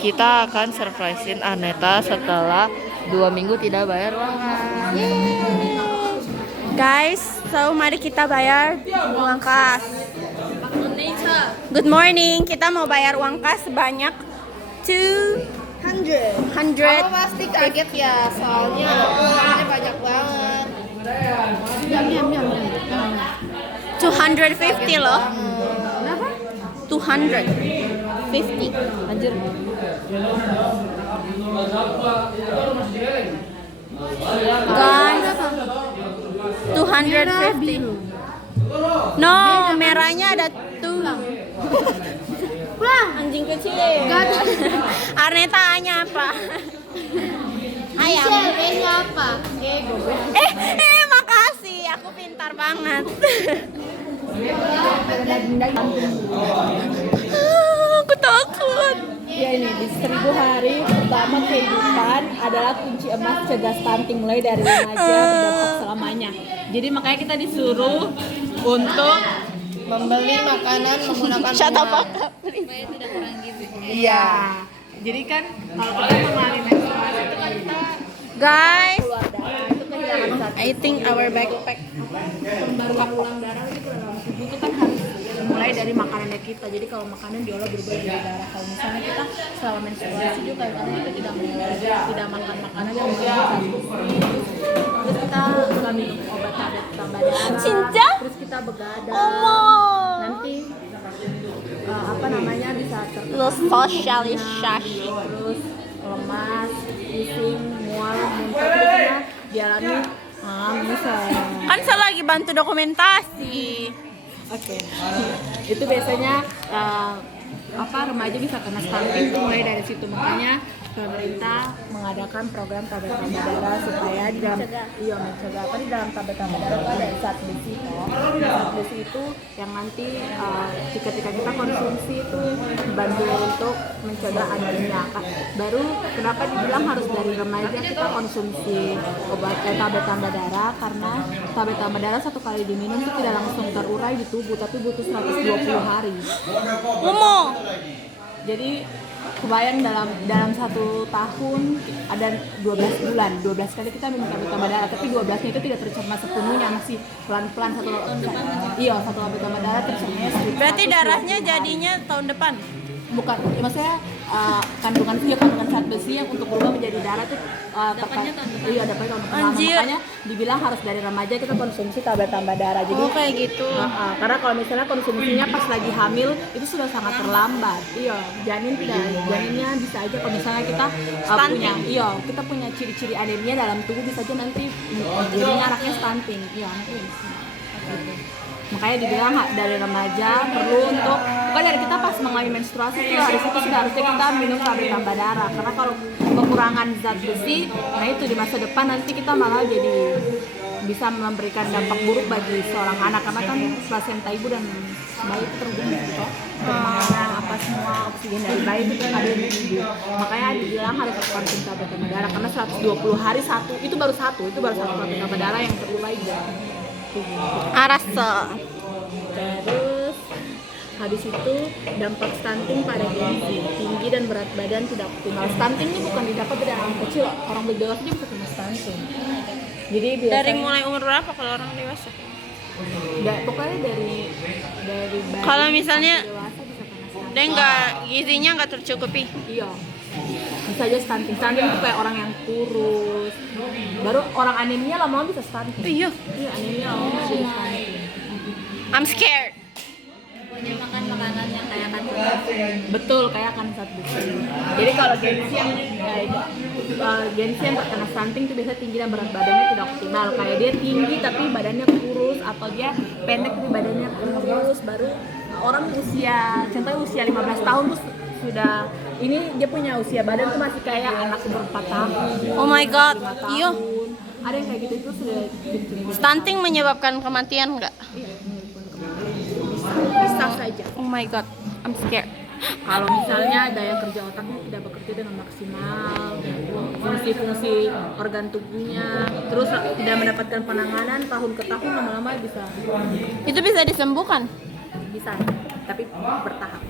Kita akan surprisein Aneta setelah 2 minggu tidak bayar uangan. Guys, so mari kita bayar uang kas. Good morning, kita mau bayar uang kas sebanyak 200. Kamu pasti kaget ya, soalnya uangnya banyak banget. 250 loh. Berapa? 250. Anjir. Guys, 250. No, merahnya ada tuh. Anjing kecil. Arneta hanya apa? Ayam. Ini apa? Makasih. Aku pintar banget. Aku takut. Ya ini di 1000 hari pertama kehidupan adalah kunci emas cegah stunting mulai dari remaja berdampak selamanya. Jadi makanya kita disuruh untuk membeli makanan menggunakan uang. Iya. Jadi kan kalau kita mengalami menstruasi itu kan kita Guys, keluar darah itu kehilangan satu. I think our backpack. Pembaruan ulang darah itu ke dalam tubuh itu kan harus mulai dari makanannya kita. Jadi kalau makanan diolah berubah jadi darah. Kalau misalnya kita selama menstruasi juga karena kita tidak makan makanan yang mengandung terus kita nggak minum obat tambah darah. Cinta? Terus kita begadang. Oh. Nanti apa namanya bisa Lo sosialisasi. terus lemas, pusing, mual, muntah terus dialami bisa. Kan saya lagi bantu dokumentasi. Oke. Itu biasanya remaja bisa kena stunting tuh mulai dari situ, makanya pemerintah mengadakan program tablet tambah darah supaya di dalam mencegah di dalam tablet tambah darah itu ada zat besi zat besi itu yang nanti ketika kita konsumsi itu membantu untuk mencegah anemia. Baru kenapa dibilang harus dari remaja kita konsumsi obat tablet tambah darah, karena tablet tambah darah satu kali diminum itu tidak langsung terurai di tubuh tapi butuh 120 hari. Jadi kebayang dalam 1 tahun ada 12 bulan, 12 kali kita minum tablet tambah darah, tapi 12-nya itu tidak tercerna sepenuhnya, masih pelan-pelan satu tablet tambah darah tercernanya sekitar Berarti 120 darahnya hari. jadinya tahun depan. Bukan, maksudnya kandungan zat besi yang untuk berubah menjadi darah itu dapatnya tahun depan. Anjir. Makanya dibilang harus dari remaja kita konsumsi tablet tambah darah. Jadi Kayak gitu. karena kalau misalnya konsumsinya pas lagi hamil itu sudah sangat terlambat. Janinnya bisa aja kalau misalnya kita kita punya ciri-ciri anemia dalam tubuh, bisa aja nanti jadinya anaknya stunting. Mungkin. Makanya dibilang dari remaja perlu untuk bukan dari kita pas mengalami menstruasi itu harusnya kita minum tablet tambah darah, karena kalau kekurangan zat besi, nah itu di masa depan nanti kita malah jadi bisa memberikan dampak buruk bagi seorang anak, karena kan plasenta ibu dan bayi itu terhubung gitu, makanan apa semua oksigen dari bayi itu ada di ibu. Makanya dibilang harus konsumsi tablet tambah darah karena 120 hari itu baru satu tablet tambah darah yang terurai jadi. Arasa. Terus habis itu dampak stunting pada gizi, tinggi dan berat badan tidak optimal. Stunting ini bukan didapat dari anak kecil, orang dewasa juga bisa kena stunting. Jadi biasanya Dari mulai umur berapa kalau orang dewasa? pokoknya dari bayi Kalau misalnya dewasa bisa kena stunting. dia nggak gizinya nggak tercukupi. Iya. Bisa aja stunting. Stunting itu kayak orang yang kurus. Baru orang anemia lama-lama bisa stunting. Iya. Iya, anemia lama-lama jadi stunting. I'm scared. Pokoknya makan makanan yang kayak kan Betul, kayak kan zat besi. Jadi kalau Gensi yang terkena stunting itu biasanya tinggi dan berat badannya tidak optimal. Kayak dia tinggi tapi badannya kurus, atau dia pendek tapi badannya kurus. Baru orang contohnya usia 15 tahun tuh sudah ini dia punya usia badan tuh masih kayak anak umur 4 tahun. Oh my god. 5 tahun. Iya. Ada yang kayak gitu itu sudah dicurigai. Stunting menyebabkan kematian nggak? Bisa saja. Oh my god. I'm scared. kalau misalnya daya kerja otaknya tidak bekerja dengan maksimal, fungsi-fungsi organ tubuhnya, terus tidak mendapatkan penanganan tahun ke tahun, lama-lama bisa Itu bisa disembuhkan. bisa, tapi bertahap.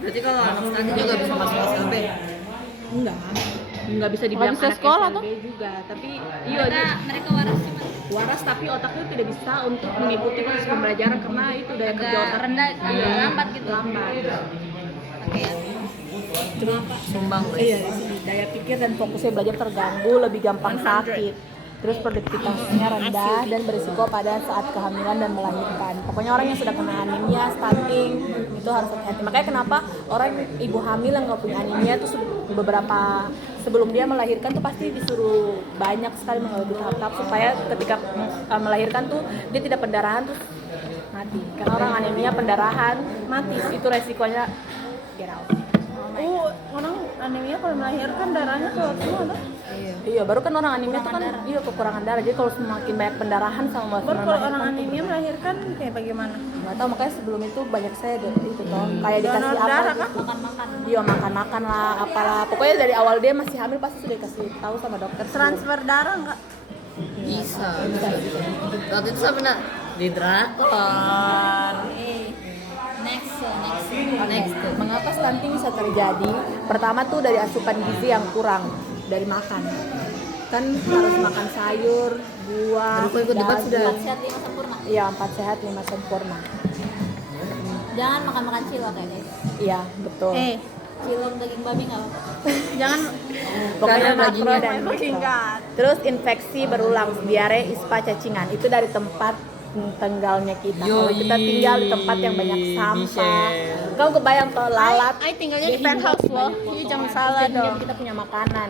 Berarti kalau anak stunting juga bisa masuk SLB. Enggak bisa dibilang bisa anak sekolah, SLB juga, tapi iya Mereka waras cuma waras tapi otaknya tidak bisa untuk mengikuti proses pembelajaran karena itu daya kerja agak otak rendah, iya, lambat gitu. lambat. Oke ya. Sumbang. Iya, daya pikir dan fokusnya belajar terganggu, lebih gampang sakit. Terus produktivitasnya rendah dan berisiko pada saat kehamilan dan melahirkan. Pokoknya orang yang sudah kena anemia, stunting itu harus hati-hati. Makanya kenapa orang ibu hamil yang nggak punya anemia tuh beberapa sebelum dia melahirkan tuh pasti disuruh banyak sekali mengikuti tahap-tahap supaya ketika melahirkan tuh dia tidak pendarahan terus mati. Karena orang anemia pendarahan mati itu resikonya get out. Orang anemia kalau melahirkan darahnya keluar semua tuh. Iya, baru kan orang anemia itu kan iya kekurangan darah. Jadi kalau semakin banyak pendarahan sama Baru kalau orang anemia melahirkan kayak bagaimana? nggak tahu, makanya sebelum itu banyak saya itu toh kayak dikasih Donor apa darah gitu. Iya, makan lah apalah. Pokoknya dari awal dia masih hamil pasti sudah dikasih tahu sama dokter. Transfer darah enggak? Bisa. Waktu itu saya pernah di drakor. Next. Mengapa stunting bisa terjadi? Pertama tuh dari asupan gizi yang kurang dari makan. Kan harus makan sayur, buah, Aduh, kok ikut debat sudah? Sehat 5 sempurna. Iya, 4 sehat 5 sempurna. Jangan makan cilok ya guys. Iya, betul. Cilok daging babi nggak apa-apa. Jangan Pokoknya Karena makro dagingnya dan mikro. singkat. Terus infeksi berulang, diare, ispa, cacingan. Itu dari tempat tinggalnya kita. Kalau Yoi, kita tinggal di tempat yang banyak sampah, Michelle. kamu kebayang kalau lalat? Ay tinggalnya di dia penthouse hidup loh. banyak Iya, jangan potongan. salah Terus dong. kita punya makanan.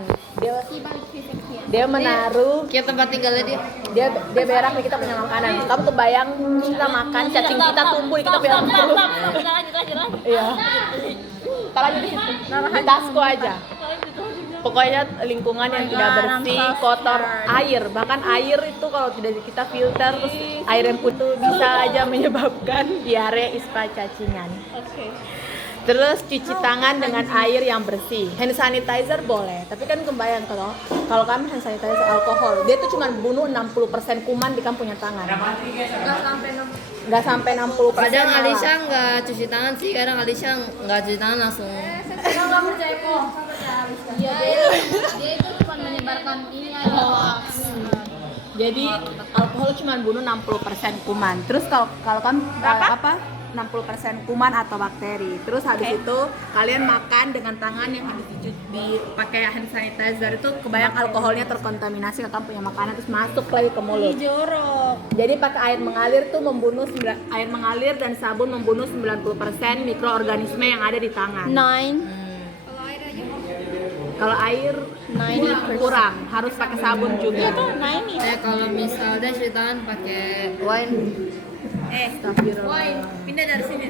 Dia menaruh, Kayak tempat tinggalnya dia. dia berak nih kita punya makanan. Kamu kebayang kita makan, cacing kita tumbuh, kita punya makanan. Iya. Taruh aja di situ. Di tasku aja. Pokoknya lingkungan yang tidak bersih, kotor, air, bahkan air itu kalau tidak kita filter terus air yang putih bisa aja menyebabkan diare, ispa, cacingan. Terus cuci tangan dengan air yang bersih. Hand sanitizer boleh, tapi kan kebayang kalau kami hand sanitizer alkohol, dia tuh cuma bunuh 60% kuman di kamu punya tangan. Nggak sampai 60%. Kadang malah. Alisha nggak cuci tangan sih, kadang Alisha nggak cuci tangan langsung. Kalau nggak percaya kok. Dia itu cuma menyebarkan ini aja. Jadi alkohol cuma bunuh 60% kuman. Terus kalau kan apa? 60% kuman atau bakteri. Terus habis itu kalian makan dengan tangan yang habis dicuci pakai hand sanitizer itu kebayang alkoholnya terkontaminasi ke kamu punya makanan terus masuk lagi ke mulut. Jorok. Jadi pakai air mengalir tuh air mengalir dan sabun membunuh 90% mikroorganisme yang ada di tangan. 9. Kalau air kurang, harus pakai sabun juga. Itu 9. Kalau misalnya cuci tangan pakai wine. Astagfirullah. Pindah dari sini.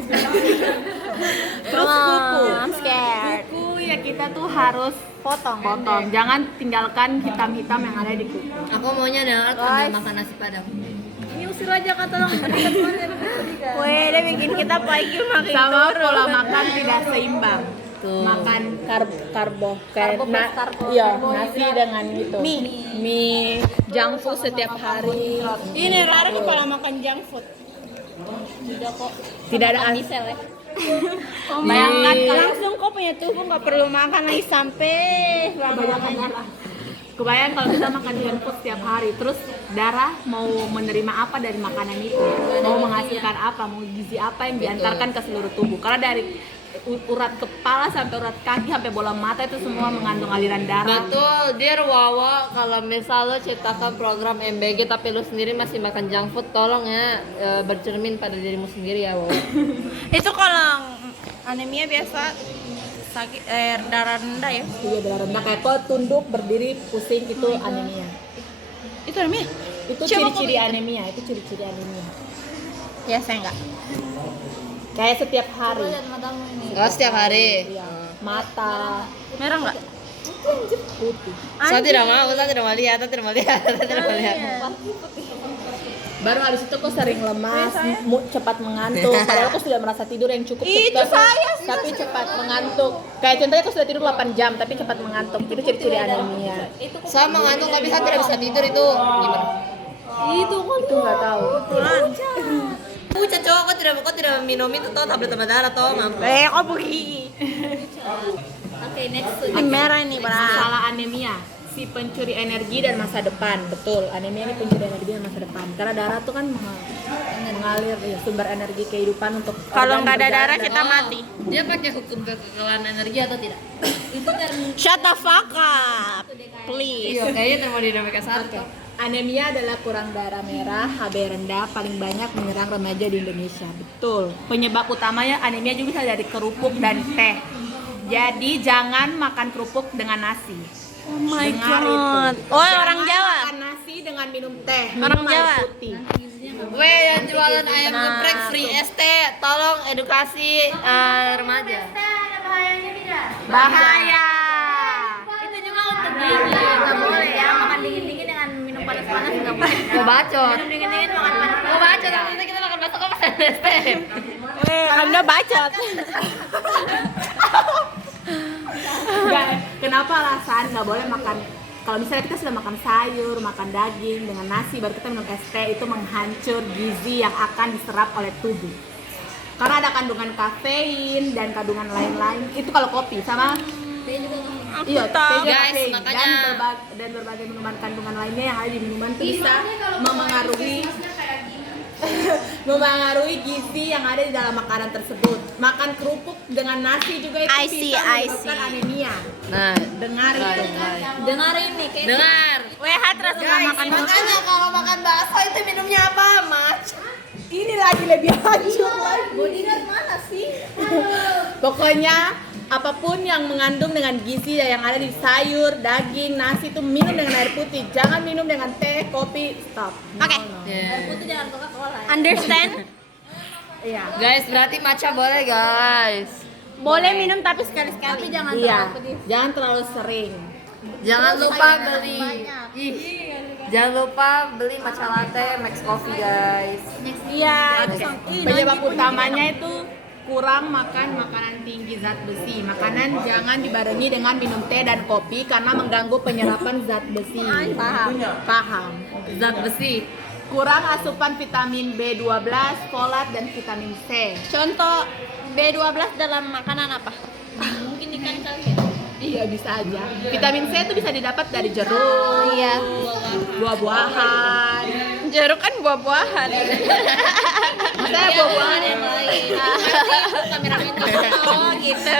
Terus kuku. I'm scared. Kuku ya kita tuh harus potong. Jangan tinggalkan hitam-hitam yang ada di kuku. Aku maunya dengar sambil makan nasi padang. Ini usir aja kata orang. Weh, dia bikin kita pagi makin Sama turun. pola makan tidak seimbang. Tuh. Makan karbo kayak karbo, iya, nasi dengan itu. Mie. Mie, junk food setiap hari. Ini Rara nih pola makan junk food. Tidak ada Misel ya. Bayangkan langsung kok punya tubuh nggak perlu makan lagi sampai kebanyakan darah. Kebayang kalau kita makan junk food setiap hari, terus darah mau menerima apa dari makanan itu? Mau menghasilkan apa? Mau gizi apa yang diantarkan ke seluruh tubuh? Karena dari urat kepala sampai urat kaki sampai bola mata itu semua mengandung aliran darah. Betul, dear Wawa, kalau misal lo ciptakan program MBG tapi lo sendiri masih makan junk food, tolong ya bercermin pada dirimu sendiri ya, Wawa. itu kalau anemia biasa sakit darah rendah ya. Iya, darah rendah kayak kok tunduk berdiri pusing itu anemia. Itu anemia? Itu Coba ciri-ciri kok anemia, itu ciri-ciri anemia. Ya saya enggak. Kayak setiap hari. Lihat matamu ini. Enggak setiap hari. Iya, mata Merah enggak? putih. Saya tidak mau lihat, saya tidak mau lihat, saya tidak mau lihat. Baru habis itu kok sering lemas, cepat mengantuk. Padahal kok sudah merasa tidur yang cukup. Itu saya sih. Tapi cepat mengantuk. Kayak contohnya kok sudah tidur 8 jam tapi cepat mengantuk. Itu ciri-ciri anemia. Saya mengantuk tapi saya tidak bisa tidur itu gimana? Itu nggak tahu. Pucat cowok kok tidak minum itu toh tablet tambah darah toh mampu. Kok begini? Oke, next. Ini merah ini, Bra. Masalah anemia, si pencuri energi dan masa depan. Betul, anemia ini pencuri energi dan masa depan. Karena darah tuh kan mengalir ya, sumber energi kehidupan untuk Kalau organ nggak ada berjalan darah dan- kita mati. Dia pakai hukum kekekalan energi atau tidak? Itu karena Shut the fuck up, please. Iya, kayaknya termodinamika satu. Anemia adalah kurang darah merah, HB rendah, paling banyak menyerang remaja di Indonesia. Betul. Penyebab utamanya anemia juga bisa dari kerupuk dan teh. Jadi jangan makan kerupuk dengan nasi. Oh my Dengar god. itu. Oh, Jangan orang Jawa. makan nasi dengan minum teh. Orang minum air Jawa. putih. Weh, yang jualan ayam geprek free ST, tolong edukasi remaja. ada bahayanya tidak? Bahaya. Itu juga untuk gigi, nggak boleh ya makan dingin-dingin dengan minum panas-panas nggak boleh. Mau bacot. Minum dingin-dingin makan panas-panas. Mau bacot, nanti kita makan bakso kok pesan ST. Anda bacot. Kenapa alasan nggak boleh makan? Kalau misalnya kita sudah makan sayur, makan daging dengan nasi, baru kita minum es teh, itu menghancur gizi yang akan diserap oleh tubuh. Karena ada kandungan kafein dan kandungan lain-lain. Itu kalau kopi sama iya, tahu. teh juga Guys, kafein. makanya- dan berbagai minuman kandungan lainnya yang ada di minuman itu bisa memengaruhi gizi yang ada di dalam makanan tersebut. Makan kerupuk dengan nasi juga itu I see, bisa I menyebabkan see. anemia. Nah, Dengar itu. Dengar ini kayak dengar. WH terus nggak makan Makanya kalau makan bakso itu minumnya apa, Mas? Ini lagi lebih hancur lagi. bodyguard mana sih? Pokoknya apapun yang mengandung dengan gizi yang ada di sayur, daging, nasi itu minum dengan air putih. Jangan minum dengan teh, kopi, stop. Oke. Air putih jangan Coca-Cola ya. Understand? Iya. Guys, berarti matcha boleh, guys. Boleh minum tapi Tapi sekali-sekali. jangan Iya. terlalu pedih. Jangan terlalu sering. Jangan lupa beli. Banyak. Ih. Jangan lupa beli matcha latte, Max Coffee, guys. Iya. Penyebab utamanya itu kurang makan makanan tinggi zat besi. Makanan jangan dibarengi dengan minum teh dan kopi karena mengganggu penyerapan zat besi. Paham? Paham. Zat besi. Kurang asupan vitamin B12, folat dan vitamin C. Contoh B12 dalam makanan apa? Mungkin ikan kali ya. Iya bisa aja. Vitamin C itu bisa didapat dari jeruk, Iya. buah-buahan. Jeruk kan buah-buahan. Maksudnya buah-buahan yang lain. Kameramen Oh gitu.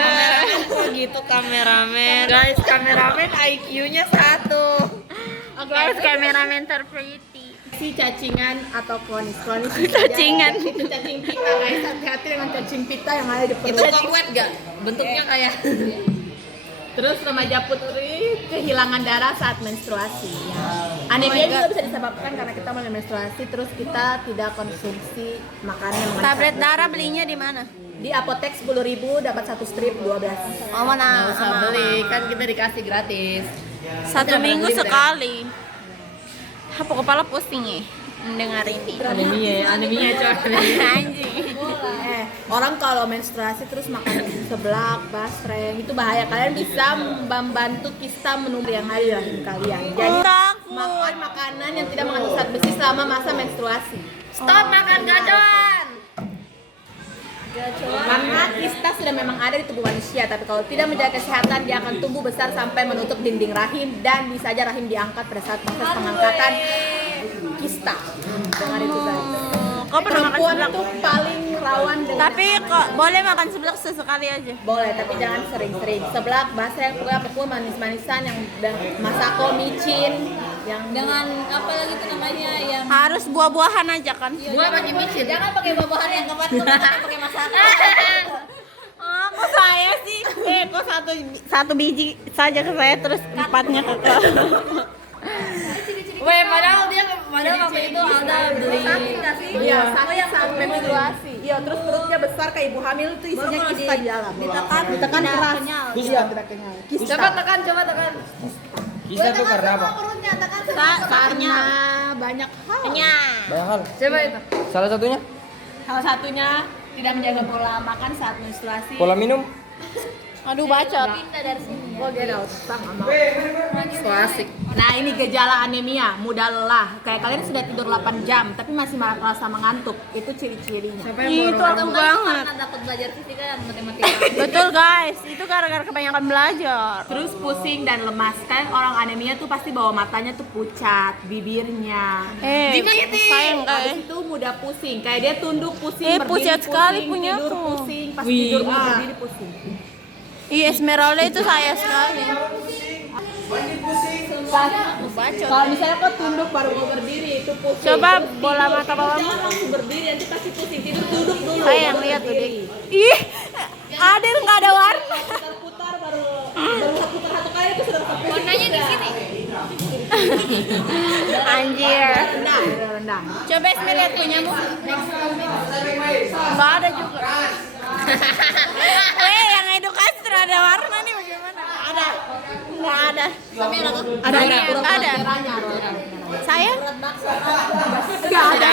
Oh gitu kameramen. Guys, kameramen IQ-nya 1. Guys, kameramen terpretty. si cacingan atau kronis Cacingan. itu cacing pita guys, hati-hati dengan cacing pita yang ada di Itu perut. kokwet gak? Bentuknya kayak Terus remaja putri kehilangan darah saat menstruasi. Anemia juga bisa disebabkan karena kita mulai menstruasi, terus kita tidak konsumsi makanan yang mengandung Tablet zat darah besi. belinya di mana? Di apotek 10.000 dapat satu strip 12. Oh mana? nggak usah beli, kan kita dikasih gratis. Satu Kita minggu beli, sekali. Apa kepala pusing ya? Mendengar ini. Anemia coy. Anjing. Orang kalau menstruasi terus makan seblak, basreng itu bahaya. Kalian bisa membantu kista menumbuh yang ada di rahim kalian. Jadi Takut. makan makanan yang tidak mengandung zat besi selama masa menstruasi. Stop makan gacoan. Karena kista sudah memang ada di tubuh manusia, tapi kalau tidak menjaga kesehatan dia akan tumbuh besar sampai menutup dinding rahim dan bisa aja rahim diangkat pada saat proses pengangkatan kista. Dengar itu guys. Kau pernah makan Perempuan seblak? itu paling rawan dengan Tapi kok boleh makan seblak sesekali aja. boleh, tapi jangan sering-sering. Seblak, basreng, pokoknya apapun manis-manisan yang masako, micin, yang dengan apa lagi tuh namanya yang Harus buah-buahan aja kan? Gua pakai micin. jangan pakai buah-buahan yang kepat-kepat pakai masakan. Ah, kok saya sih? Kok satu biji saja ke saya terus empatnya ke kau. Weh, padahal waktu itu Alda beli. iya, sakit saat menstruasi. Iya, terus perutnya besar kayak ibu hamil itu isinya kista di dalam. Ditekan Ditekan tidak keras. kenyal. Iya, tidak kenyal. Kista. Coba tekan. Kisah tuh karena apa? Karena banyak hal. Banyak hal. Coba itu. Salah satunya Salah satunya tidak menjaga pola makan saat menstruasi. pola minum. Aduh bacot. Pindah dari sini ya. Oh, dia ada utang sama. So asik. Nah, ini gejala anemia, mudah lelah. Kayak kalian sudah tidur 8 jam tapi masih merasa mengantuk. Itu ciri-cirinya. Ih, itu aku banget. Karena takut belajar fisika dan matematika. Betul guys, itu gara-gara kebanyakan belajar. Terus pusing dan lemas. Kan orang anemia tuh pasti bawa matanya tuh pucat, bibirnya. Sayang Habis guys. itu mudah pusing. Kayak dia tunduk pusing, Eh, berdiri pucat sekali pusing, punya tidur aku. pusing, pas tidur mau berdiri pusing. Iya, Esmeralda itu saya sekali. Kalau misalnya kau tunduk baru mau berdiri itu pusing. Coba Terus bola tidur, mata bawahmu. jangan langsung berdiri nanti pasti pusing. Tidur duduk dulu. Sayang baru lihat tuh berdiri. dia. Ih, Adel nggak ada warna. Putar-putar baru putar satu kali itu sudah pusing. Warnanya di sini. Anjir. Rendah, rendah. Coba Esmer lihat punyamu. Nggak ada juga. Weh, yang edukasi ada warna nih bagaimana? Ada. Nggak ada. Ada Nggak ada. merahnya. Saya? Enggak ada.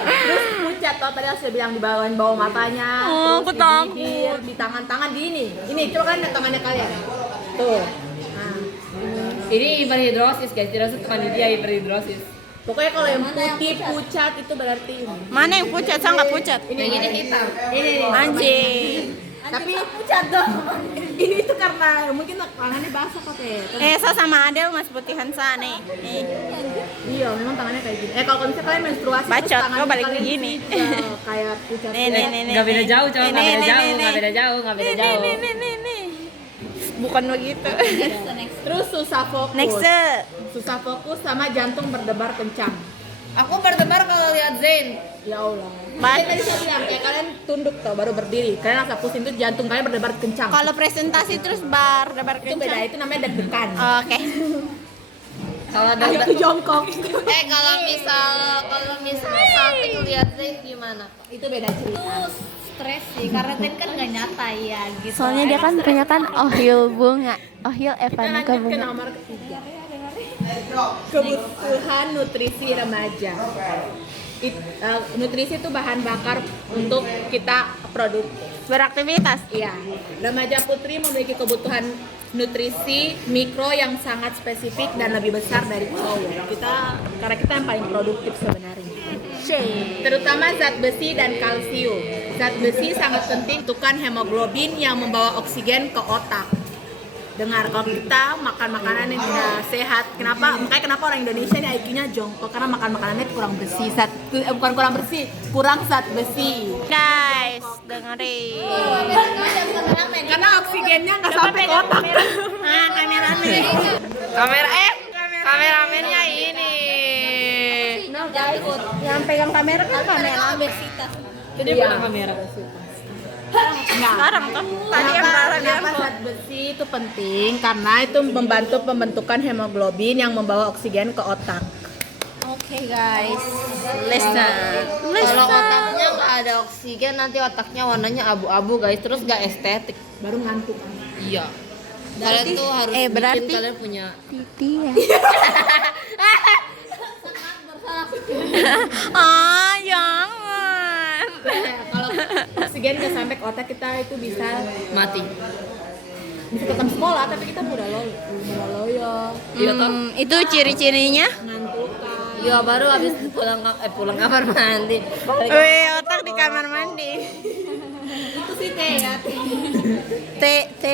Terus pucat toh tadi saya bilang di bawah matanya. Oh, aku terus di takut. bibir, di tangan-tangan di ini. Ini coba kan tangannya kalian. Tuh. Nah, Ini hiperhidrosis guys, tidak teman dia hiperhidrosis. pokoknya kalau yang putih pucat itu berarti ini. Mana yang pucat? Saya nggak pucat. Ini hitam. Ini. Anjing. Tapi pucat dong. Ini itu karena mungkin tangannya basah pakai. Saya sama Adel mas putihan sana nih. Nih. Iya, memang tangannya kayak gini. Kalau misalnya kalian menstruasi Bacot, terus tangan kau balik kalian begini. juga kayak pucat. Nih. Nggak beda jauh, coba nggak beda jauh, nggak beda jauh, nggak beda jauh. Nih. Bukan begitu. Terus susah fokus. Next. Susah fokus sama jantung berdebar kencang. Aku berdebar kalau lihat Zain. Ya Allah. Ba- Tadi saya bilang kayak kalian tunduk tuh baru berdiri. Kalian rasa pusing itu jantung kalian berdebar kencang. Kalau presentasi terus debar Itu beda, kencang. itu namanya deg-degan. Oke. Kalau ada Itu jongkok. kalau misal salting lihat Zain gimana? Itu beda cerita. Itu stres sih karena Zen kan nggak nyata ya gitu. Soalnya dia kan punya kan ohil bunga, ohil Kita Evanica lanjut ke bunga. nomor ketiga. Kebutuhan nutrisi remaja. Nutrisi itu bahan bakar untuk kita produktif. Beraktivitas. Iya, remaja putri memiliki kebutuhan nutrisi mikro yang sangat spesifik dan lebih besar dari cowok. Karena kita yang paling produktif sebenarnya. Terutama zat besi dan kalsium. Zat besi sangat penting untuk hemoglobin yang membawa oksigen ke otak. Dengar, kalau kita makan makanan yang tidak sehat, makanya kenapa orang Indonesia ini IQ-nya jongkok karena makan makanannya kurang bersih, bukan kurang bersih, kurang zat besi. Guys, dengerin. Karena oksigennya nggak sampai ke otak. Nah, kameranya. Kameramennya ini. Yang pegang kamera kan kamera. Jadi punya kamera. Sekarang tuh. Tadi yang Kenapa barang dia. zat besi itu penting? Karena itu membantu pembentukan hemoglobin yang membawa oksigen ke otak. Oke guys, listen. Kalau otaknya nggak ada oksigen nanti otaknya warnanya abu-abu guys, terus nggak estetik. Baru ngantuk. Iya. Kalian tuh harus berarti- bikin kalian punya. Titi ya. Jangan. Kalau oksigen nggak sampai ke otak kita itu bisa Mati. tetap sekolah tapi kita mudah loyo, Iya toh. Itu ciri-cirinya. ngantukan. Iya baru habis pulang kamar mandi. Balik. Wih, otak di kamar mandi. Itu sih teh ya. T T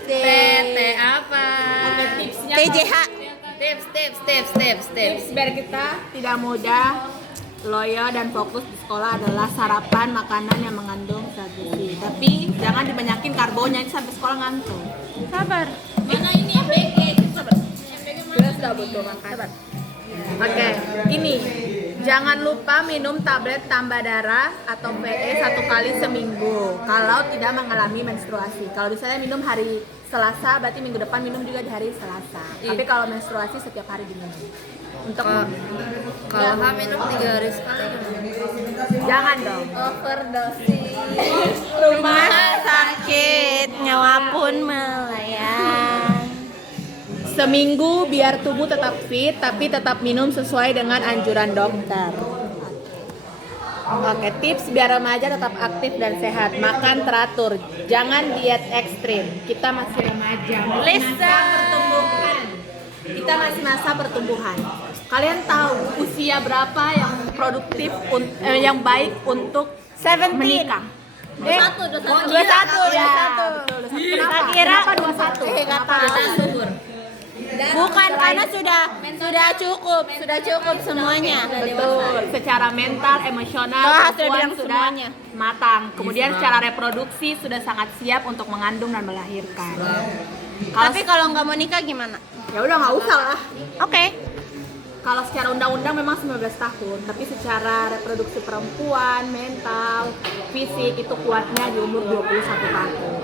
T PT apa? Tipsnya TJH. Tips. tips biar kita tidak mudah loyo dan fokus di sekolah adalah sarapan makanan yang mengandung zat besi. Tapi jangan dibanyakin karbonya sampai sekolah ngantuk. Sabar. Mana ini MBG? Kita sudah butuh makan. Oke, ini jangan lupa minum tablet tambah darah atau PE 1 kali seminggu kalau tidak mengalami menstruasi. Kalau misalnya minum hari Selasa, berarti minggu depan minum juga di hari Selasa. Tapi kalau menstruasi setiap hari diminum. Untuk Kalau minum 3 hari sekali. jangan dong. Overdosis. Rumah sakit, nyawa pun melayang. Seminggu biar tubuh tetap fit, tapi tetap minum sesuai dengan anjuran dokter. Oke, tips biar remaja tetap aktif dan sehat. Makan teratur, jangan diet ekstrim. Kita masih remaja, masa pertumbuhan. Kita masih masa pertumbuhan. Kalian tahu usia berapa yang produktif, yang baik untuk 17. menikah? 21. Ya, betul, 21. Kenapa 21? Nggak tahu. Bukan karena sudah cukup semuanya. Betul, secara mental, emosional, Sudah perempuan bilang sudah semuanya. matang. Kemudian secara reproduksi sudah sangat siap untuk mengandung dan melahirkan. Tapi kalau nggak mau nikah gimana? Ya udah nggak usah lah. Oke. Kalau secara undang-undang memang 19 tahun, tapi secara reproduksi perempuan, mental, fisik itu kuatnya di umur 21 tahun.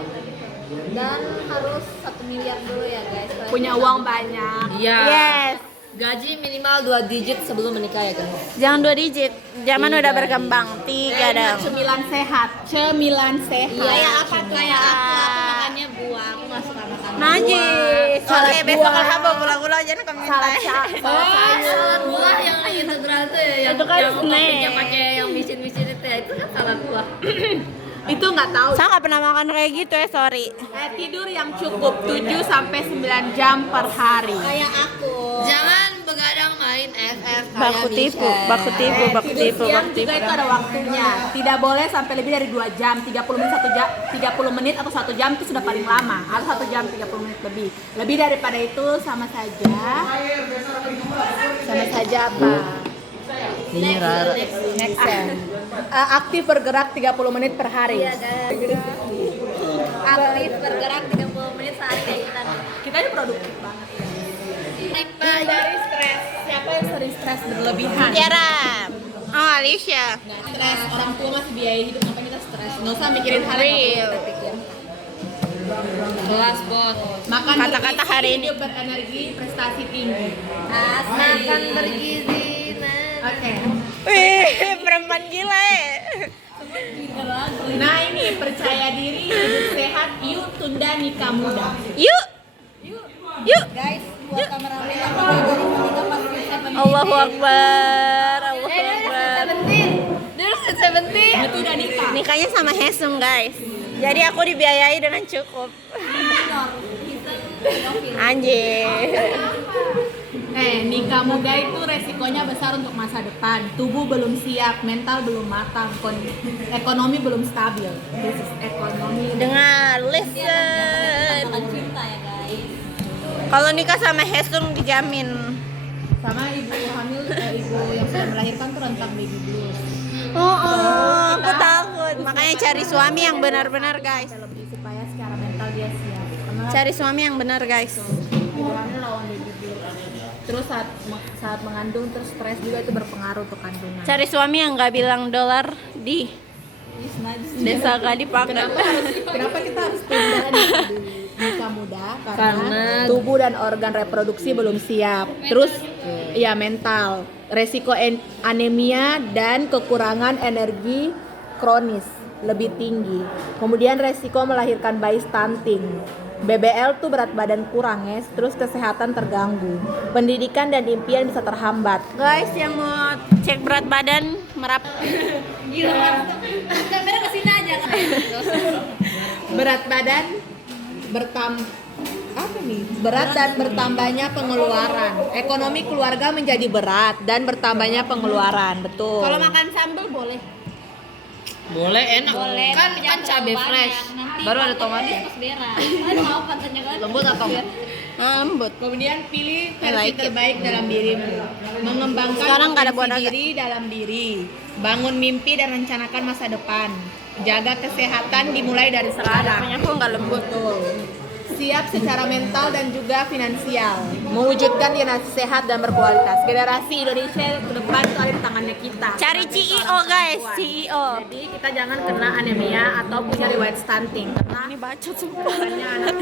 Dan harus 1 miliar dulu ya guys. Punya uang banyak. Iya. Yes. Gaji minimal 2 digit sebelum menikah ya guys. Jangan 2 digit. Zaman udah berkembang. 3 dong. Cemilan sehat, cemilan sehat. Kayak apa tuh? Kayak aku makannya buah. Aku nggak suka makan Najis. Salad Oke, besok buah. kalau pulang-pulang aja nih minta. Salad buah yang integral tuh ya, yang Itu kan yang snack. toppingnya pakai yang micin-micin itu ya, itu kan salad buah. Itu nggak tahu. Saya nggak pernah makan kayak gitu ya, sorry. Tidur yang cukup 7 sampai 9 jam per hari. Kayak aku. Jangan begadang main FF kayak Baku tipu, Michelle. baku tipu, baku tipu, Siang baku juga tipu. itu ada waktunya. Tidak boleh sampai lebih dari 2 jam. 30 menit 1 jam, 30 menit atau 1 jam itu sudah paling lama. Harus 1 jam 30 menit lebih. Lebih daripada itu sama saja. Sama saja apa? Ini Rara. Next time. Aktif bergerak 30 menit per hari. Iya guys. Aktif bergerak 30 menit sehari kayak kita nih. Kita ini produktif banget. Hindari stres. Siapa yang sering stres berlebihan? Tiara. Oh, Alicia. Nggak stres, orang tua masih biayai hidup, ngapain kita stres? Nggak usah mikirin hal yang Real. kita pikirkan. Kelas bot. Makan Kata-kata bergizi, hari ini. hidup berenergi, prestasi tinggi. Makan bergizi. Oke. Wih, perempuan gila ya. Nah ini percaya diri, hidup sehat, yuk tunda nikah muda. Yuk. Yuk. Guys, buat kameramen yang mau dari menikah pasti 17. Allahu Akbar. Allahu Akbar. Dulu 17. Itu udah nikah. Nikahnya sama Hesum, guys. Jadi aku dibiayai dengan cukup. Anjir. Nikah muda itu resikonya besar untuk masa depan. Tubuh belum siap, mental belum matang, ekonomi belum stabil. This is ekonomi. Dengar, listen. Makan cinta ya guys. Kalau nikah sama Hesum dijamin. Sama ibu hamil, ibu yang sudah melahirkan tuh rentan baby blues. Aku takut. Makanya cari suami yang benar-benar, guys. Lebih supaya secara mental dia siap. Karena Cari suami yang benar, guys. ibu hamil lawan baby blues. Terus saat mengandung terus stres juga itu berpengaruh untuk kandungan. Cari suami yang nggak bilang dolar di desa gak dipakai. Kenapa kita harus pindah di nikah muda? Karena tubuh dan organ reproduksi belum siap. Terus ya mental, resiko anemia dan kekurangan energi kronis lebih tinggi. Kemudian resiko melahirkan bayi stunting. BBL tuh berat badan kurang ya, terus kesehatan terganggu. Pendidikan dan impian bisa terhambat. Guys, yang mau cek berat badan merap. Kamera kesini aja kan. Berat badan berat dan bertambahnya pengeluaran. Ekonomi keluarga menjadi berat dan bertambahnya pengeluaran. Betul. Kalau makan sambal boleh. boleh enak. Kan cabai fresh. Baru ada tomatnya. Pas berak. Aduh mau katanya kan. Lembut atau enggak? Lembut. Kemudian pilih I versi like it. terbaik dalam dirimu. Mengembangkan Sekarang nggak ada potensi buat diri dalam diri. Bangun mimpi dan rencanakan masa depan. Jaga kesehatan dimulai dari sekarang. Punya aku nggak lembut. Betul. Siap secara mental dan juga finansial. Mewujudkan generasi sehat dan berkualitas. Generasi Indonesia ke depan itu ada di tangannya kita. Cari CEO, guys, CEO. Jadi kita jangan kena anemia atau punya riwayat stunting. Karena Ini bacot sumpah. bukannya anak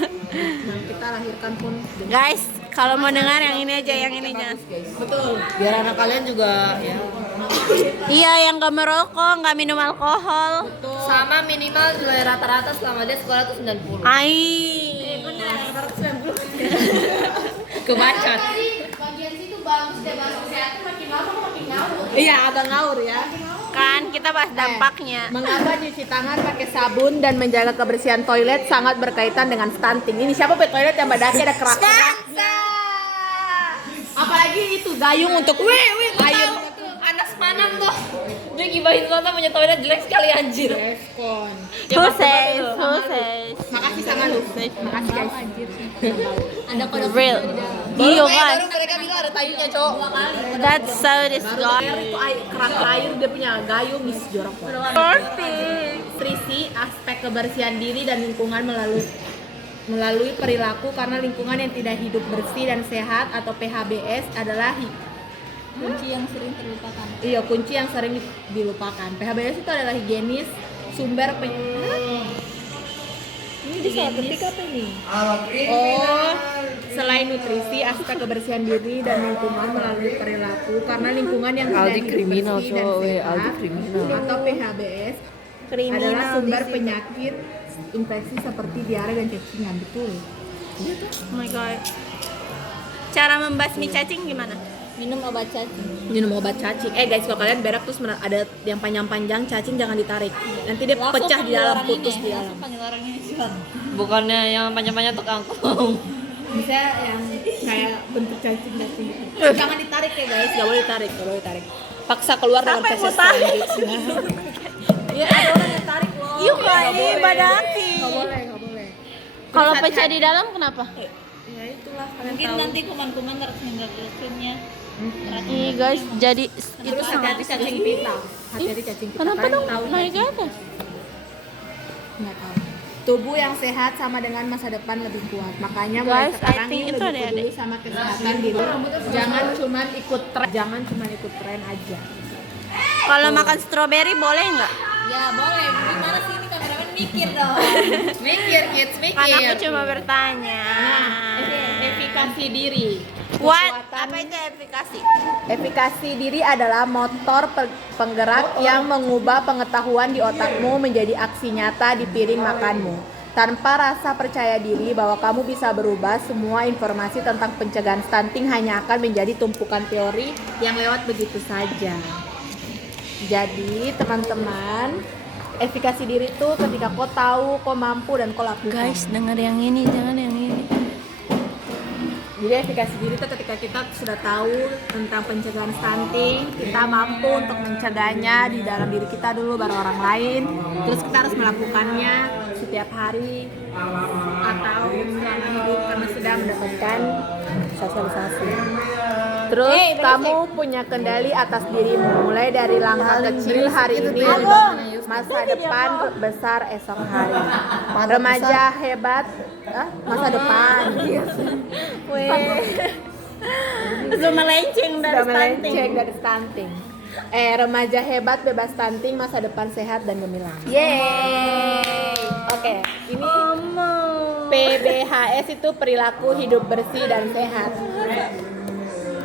yang kita lahirkan pun Guys, kalau mau dengar yang ini aja, yang ininya. betul. Biar anak kalian juga ya. Iya, yang nggak merokok, nggak minum alkohol. Sama minimal nilai rata-rata selama dia sekolah tuh 90. Ai. Kebacot. Bagian situ bagus deh, bahas kesehatan makin lama makin ngawur. Iya, agak ngawur ya. Kan kita bahas dampaknya. Mengapa cuci tangan pakai sabun dan menjaga kebersihan toilet sangat berkaitan dengan stunting. Ini siapa pakai toilet yang badannya ada kerak-keraknya. Apalagi itu gayung untuk air. Anak sepanang tuh. Dia gibahin Santa punya toilet jelek sekali anjir. Respon. Who says? Who says? Makasih sama lu. Makasih guys. Ada kode Real. Iya kan? Baru mereka bilang ada tayunya, Cok. That's so Air disgusting. itu kerak air dia punya gayung isi jorok. Nutrisi aspek kebersihan diri dan lingkungan melalui perilaku karena lingkungan yang tidak hidup bersih dan sehat atau PHBS adalah kunci yang sering terlupakan. iya kunci yang sering dilupakan. PHBS itu adalah higienis sumber ini di salah ketik apa ini? Oh, selain nutrisi, aspek kebersihan diri dan lingkungan melalui perilaku karena lingkungan yang tidak Aldi hidup kriminal, bersih dan Cok. sehat Aldi kriminal. atau PHBS adalah sumber penyakit infeksi seperti diare dan cacingan. Betul. Oh my god. Cara membasmi cacing gimana? Minum obat cacing. Minum obat cacing. Guys, kalau kalian berak terus ada yang panjang-panjang, cacing jangan ditarik. Nanti dia pecah di dalam, putus di dalam. Panggil orang ini Siwan. Bukannya yang panjang-panjang tuh kangkung. Bisa yang kayak bentuk cacing. Jangan ditarik ya guys, nggak boleh ditarik, nggak boleh ditarik. Paksa keluar dalam Siapa yang proses mau tarik? selanjutnya. Ya ada orang yang tarik loh. Yuk Nggak kali boleh. badaki. Nggak boleh, nggak boleh. Kalau Terus pecah hati-hati. di dalam kenapa? Ya itulah kalian Mungkin tahu. nanti kuman-kuman harus racunnya. Ih guys, jadi itu Terus hati-hati cacing pita. Hati-hati cacing pita. Kenapa Kalian dong tahu naik ke cacing? atas? Nggak tahu. Tubuh yang sehat sama dengan masa depan lebih kuat. Makanya mulai Guys, I sekarang think ini itu lebih ada-ada. peduli sama kesehatan diri. Jangan cuma ikut tren aja. Kalau makan stroberi boleh nggak? Ya boleh. Gimana sih ini kameramen mikir dong. Mikir, kids, Kan aku cuma bertanya. Efikasi diri. What? Apa itu efikasi? Efikasi diri adalah motor penggerak yang mengubah pengetahuan di otakmu menjadi aksi nyata di piring makanmu. Tanpa rasa percaya diri bahwa kamu bisa berubah, semua informasi tentang pencegahan stunting hanya akan menjadi tumpukan teori yang lewat begitu saja. Jadi teman-teman, efikasi diri itu ketika kau tahu, kau mampu dan kau lakukan. Guys, dengar yang ini, jangan yang ini. Jadi efikasi diri itu ketika kita sudah tahu tentang pencegahan stunting, kita mampu untuk mencegahnya di dalam diri kita dulu baru orang lain. Terus kita harus melakukannya setiap hari atau selama hidup karena sudah mendapatkan sosialisasi. Terus kamu punya kendali atas dirimu mulai dari langkah kecil hari ini masa depan besar esok hari. Remaja hebat, masa depan. Sudah melenceng dari Sudah stunting. melenceng dari stunting. Remaja hebat bebas stunting, masa depan sehat dan gemilang. Yeay. Oke, ini PBHS itu perilaku hidup bersih dan sehat.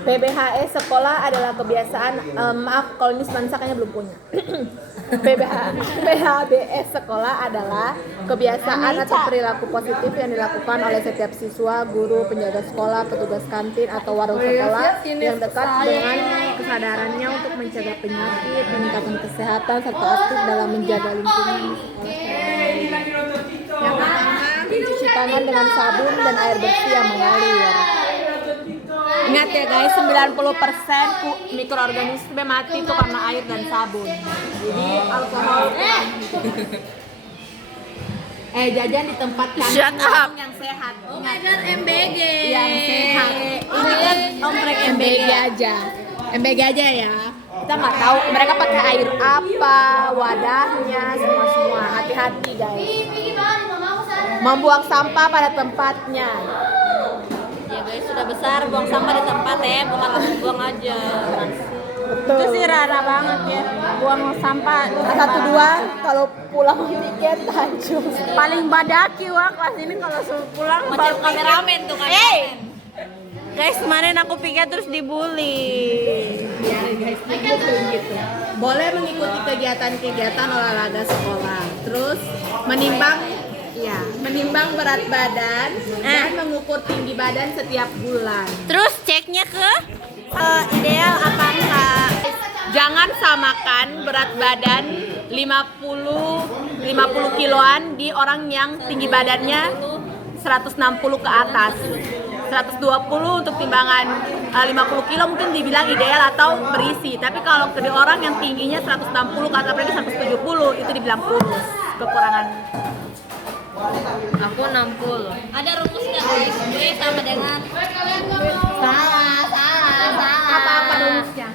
PBHS sekolah adalah kebiasaan, maaf kalau ini Semansa kayaknya belum punya. PHBS sekolah adalah kebiasaan atau perilaku positif yang dilakukan oleh setiap siswa, guru, penjaga sekolah, petugas kantin atau warung sekolah yang dekat dengan kesadarannya untuk mencegah penyakit, meningkatkan kesehatan serta aktif dalam menjaga lingkungan. Yang pertama, cuci tangan dengan sabun dan air bersih yang mengalir. Ingat ya guys, 90% mikroorganisme mati itu karena air dan sabun. Jadi alkohol kurang. Jajan di tempat Shut up. yang sehat. Ngajar MBG. Yang sehat. Ini kan omprek MBG aja. MBG aja ya. Kita nggak tahu mereka pakai air apa, wadahnya, semua. Hati-hati guys. Membuang sampah pada tempatnya. Ya guys, sudah besar, buang sampah di tempat ya, bukan langsung buang aja. Betul. Itu sih rara banget ya, buang sampah. 1-2 kalau pulang tiket hancur. Paling badaki wah kelas ini kalau pulang Macam kameramen tuh kan. Guys, kemarin aku pikir terus dibully. Ya guys, gitu. Boleh mengikuti kegiatan-kegiatan olahraga sekolah. Terus menimbang Iya, menimbang berat badan dan mengukur tinggi badan setiap bulan. Terus ceknya ke ideal apa enggak? Jangan samakan berat badan 50 kiloan di orang yang tinggi badannya 160 ke atas. 120 untuk timbangan 50 kilo mungkin dibilang ideal atau berisi. Tapi kalau di orang yang tingginya 160 ke atas, apalagi 170 itu dibilang kurus, kekurangan. Aku 60. Ada rumusnya guys. B sama dengan salah. Apa-apa rumusnya?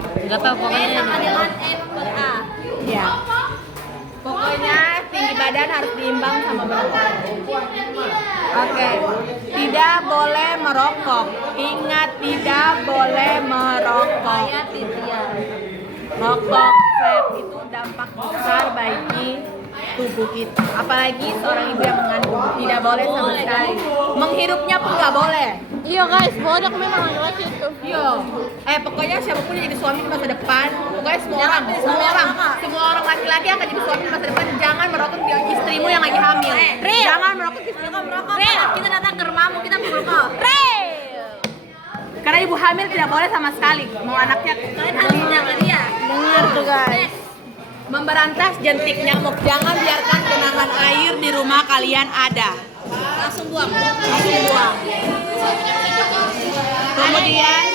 Enggak tahu B pokoknya. sama dengan F per A. Ya. Pokoknya tinggi badan harus diimbang sama berat badan. Oke. Tidak boleh merokok. Ingat, tidak boleh merokok. Saya Titia. Rokok vape itu dampak besar bagi tubuh kita. Apalagi seorang ibu yang mengandung, tidak boleh sama sekali. Menghirupnya pun nggak boleh. Iya guys, bodoh memang laki itu. Iya. Pokoknya siapapun yang jadi suami di masa depan, pokoknya semua orang laki-laki akan jadi suami di masa depan. Jangan merokok di istrimu yang lagi hamil. Jangan merokok di istrimu merokok. Kita datang ke rumahmu, kita merokok. Karena ibu hamil tidak boleh sama sekali. Mau anaknya Kalian harus menjaga dia. Dengar tuh guys. memberantas jentik nyamuk. Jangan biarkan genangan air di rumah kalian ada. Langsung buang. Kemudian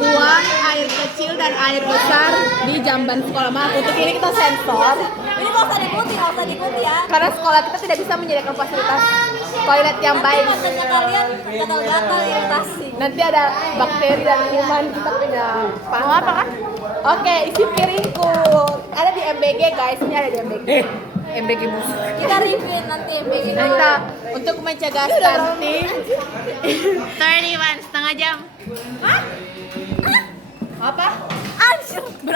buang air kecil dan air besar di jamban sekolah. Maaf, untuk ini kita sensor Ini nggak usah diikuti ya. karena sekolah kita tidak bisa menyediakan fasilitas toilet yang baik. Matanya kalian gatal-gatal iritasi. Nanti ada bakteri dan kuman, kita punya mau apa kan? Oke, isi piringku ada di MBG guys, ini ada di MBG. MBG busuk. Kita review nanti bikin. Nah, kita untuk mencegah stunting 31 setengah jam. apa?